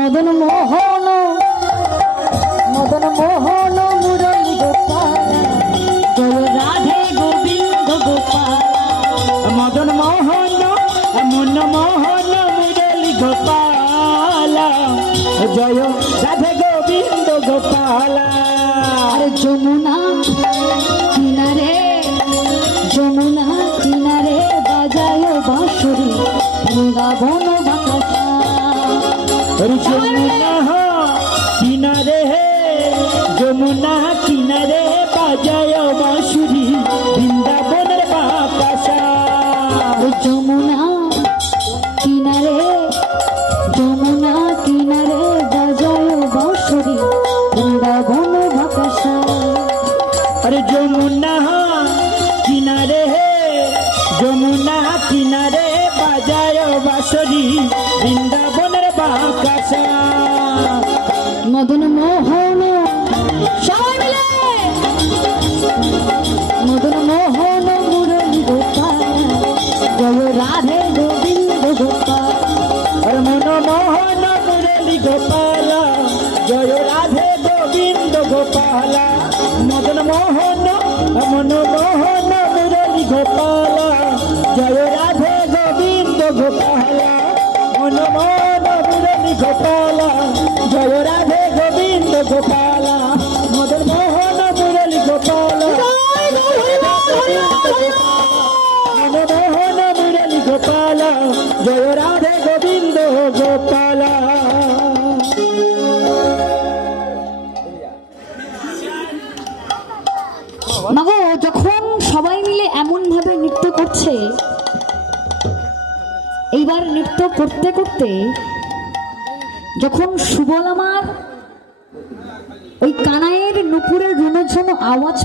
মদন মোহন মদন মোহন মুরলী গোপাল জয় রাধে গোবিন্দ গোপাল মদন মোহন মন মোহন মুরলী গোপাল জয় রাধে গোবিন্দ গোপাল। আর যমুনা কিনারে যমুনা কিনারে বাজায় বাঁশরি বৃন্দাবন বাতাসা। যমুনা কিনারে যমুনা কিনারে বাজায় বাঁশুরি বৃন্দাবনের বাতাসা। যমুনা কিনারে যমুনা কিনারে বাজায় বাঁশুরি বৃন্দাবন বাতাসা। আরে যমুনা কিনারে যমুনা কিনারে বাজায় বাঁশুরি বৃন্দাবনের বাতাসা। মদন মোহন সবাই মিলে মদন মোহন মুরলী গোপাল জয় রাধে গোবিন্দ গোপাল। আর মন মোহন মুরলী গোপাল জয় রাধে গোবিন্দ গোপাল। মদন মোহন মন মোহন মুরলী গোপাল জয় রাধে গোবিন্দ গোপাল। মন মোহন মুরলী গোপাল জয় রাধে গোবিন্দ গোপাল। মদন মোহন মুরলী গোপাল মন মোহন মুরলী গোপাল জয় রাধে গোবিন্দ গোপাল। মাগো যখন সবাই মিলে এমন ভাবে নৃত্য করছে, এইবার নৃত্য করতে করতে যখন সুবল আমার ওই কানাইয়ের নুপুরের রুনঝুনো আওয়াজ